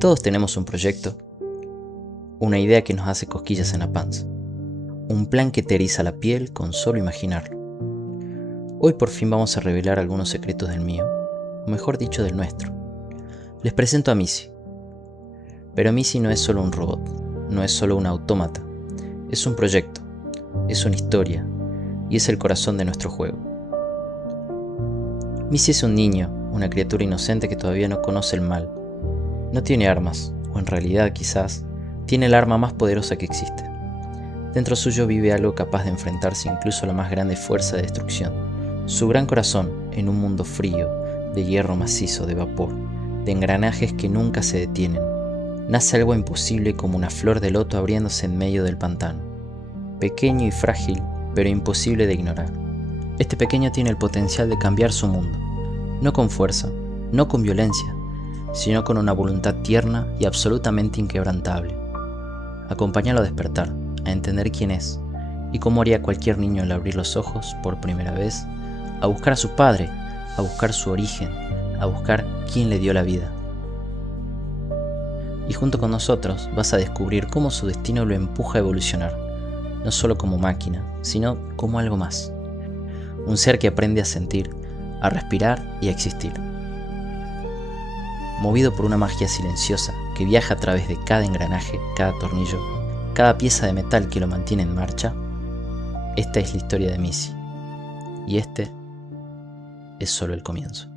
Todos tenemos un proyecto, una idea que nos hace cosquillas en la panza, un plan que te eriza la piel con solo imaginarlo. Hoy por fin vamos a revelar algunos secretos del mío, o mejor dicho del nuestro. Les presento a Misi. Pero Misi no es solo un robot, no es solo un autómata, es un proyecto, es una historia y es el corazón de nuestro juego. Misi es un niño, una criatura inocente que todavía no conoce el mal. No tiene armas, o en realidad quizás, tiene el arma más poderosa que existe. Dentro suyo vive algo capaz de enfrentarse incluso a la más grande fuerza de destrucción. Su gran corazón, en un mundo frío, de hierro macizo, de vapor, de engranajes que nunca se detienen, nace algo imposible como una flor de loto abriéndose en medio del pantano. Pequeño y frágil, pero imposible de ignorar. Este pequeño tiene el potencial de cambiar su mundo, no con fuerza, no con violencia, sino con una voluntad tierna y absolutamente inquebrantable. Acompáñalo a despertar, a entender quién es, y cómo haría cualquier niño al abrir los ojos por primera vez, a buscar a su padre, a buscar su origen, a buscar quién le dio la vida. Y junto con nosotros vas a descubrir cómo su destino lo empuja a evolucionar, no solo como máquina, sino como algo más. Un ser que aprende a sentir, a respirar y a existir. Movido por una magia silenciosa que viaja a través de cada engranaje, cada tornillo, cada pieza de metal que lo mantiene en marcha, esta es la historia de Misi. Y este es solo el comienzo.